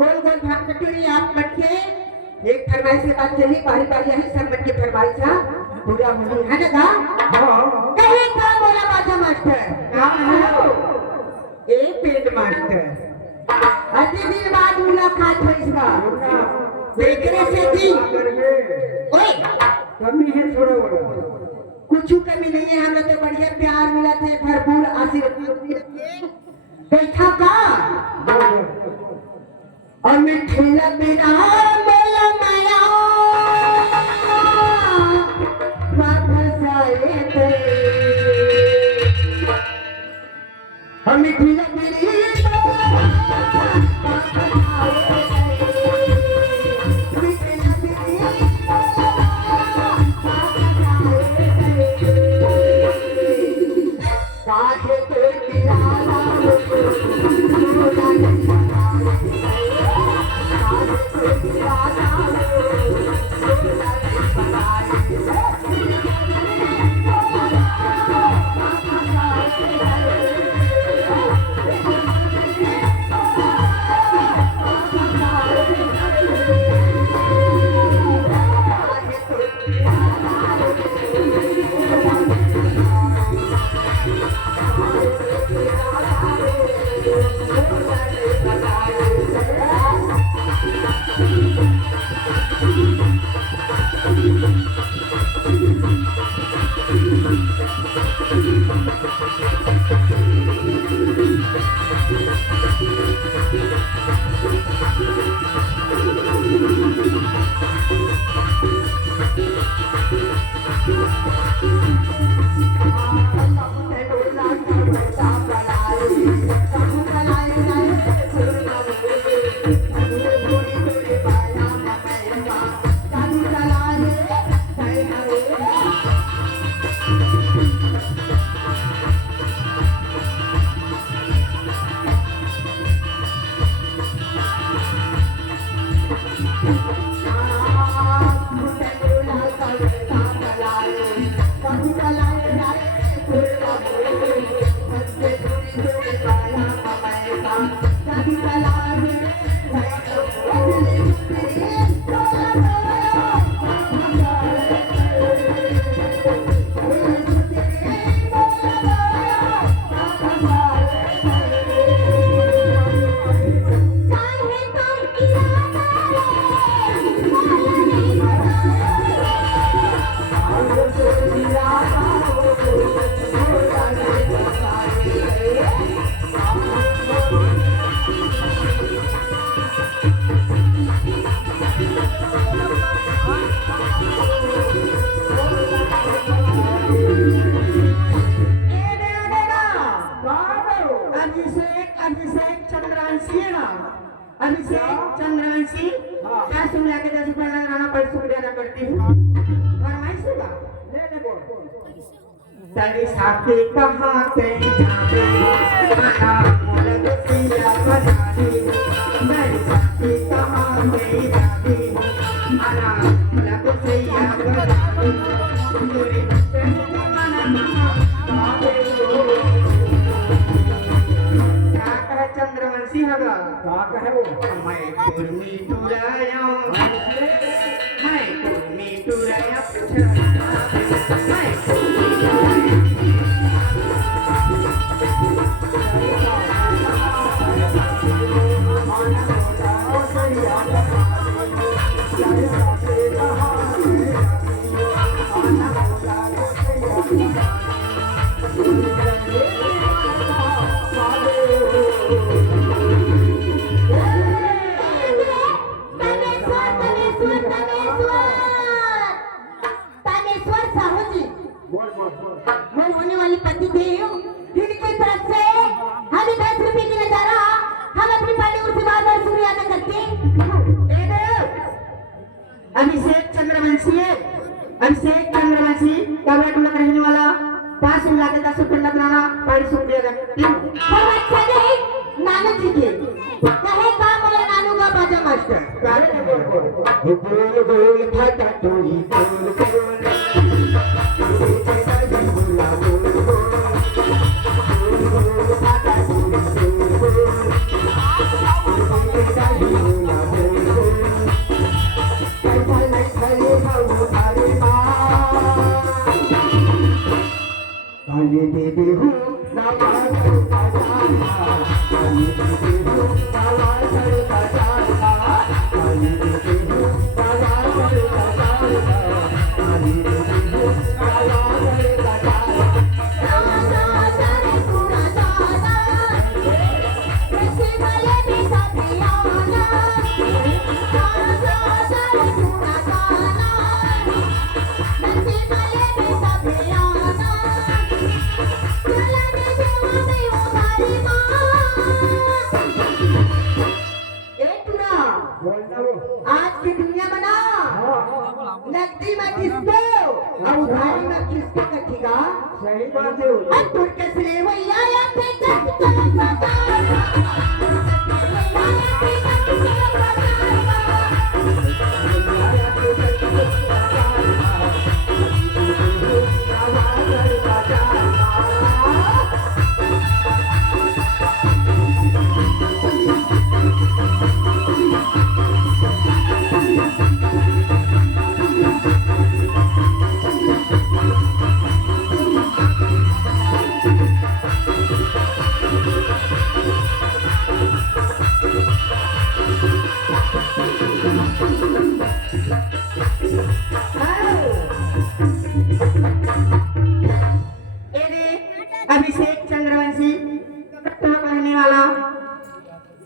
गोल गोल भाग कटोरी आप मटके एक फरमाइश से बात चली बारी बारी यही सब मटके फरमाइश पूरा होनी है ना कहे का बोला बाजा मास्टर काम है ए फील्ड मास्टर अति दिन बाद मुलाकात हुई इसका देखने से थी ओए कमी है थोड़ा बड़ा कुछ कमी नहीं है हमें तो बढ़िया प्यार मिला थे भरपूर आशीर्वाद बैठा का और मिठला बिना बोला माया वापसाए थे हम मिठला अभिषेक चंद्रवंशी क्या सुन के 10 रुपया लगाना पर शुक्रिया करती हूँ फरमाइश होगा ले ले बोल तेरी साथी कहाँ से जाते आना मोल दुसिया बनाती तेरी साथी कहाँ से जाती आना मोल दुसिया बनाती तेरी चंद्रवंशी होगा क्या कहे वो मैं कुर्मी टुराया मैं कुर्मी टुराया मैं मैं होने वाली पति देव जिनकी तरफ से हमें 10 रुपए की नजारा हम अपनी पार्टी से बार बार शुक्रिया अदा करते अभिषेक चंद्रवंशी काबरा टोला का रहने वाला 5 मिला के 10 रुपए लगाना पार्टी शुक्रिया अदा करती हम अच्छा नहीं नानू जी के कहे काम वाला नानू का बाजा मास्टर बोल बोल फाटा टोली बोल बोल बोल ना वो आज की दुनिया बना नकदी में किसको और उधारी में किसको कटेगा सही बात है वो। अब तुर के सिले भैया या फिर अभिषेक चंद्रवंशी कहने वाला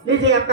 लीजिए आपका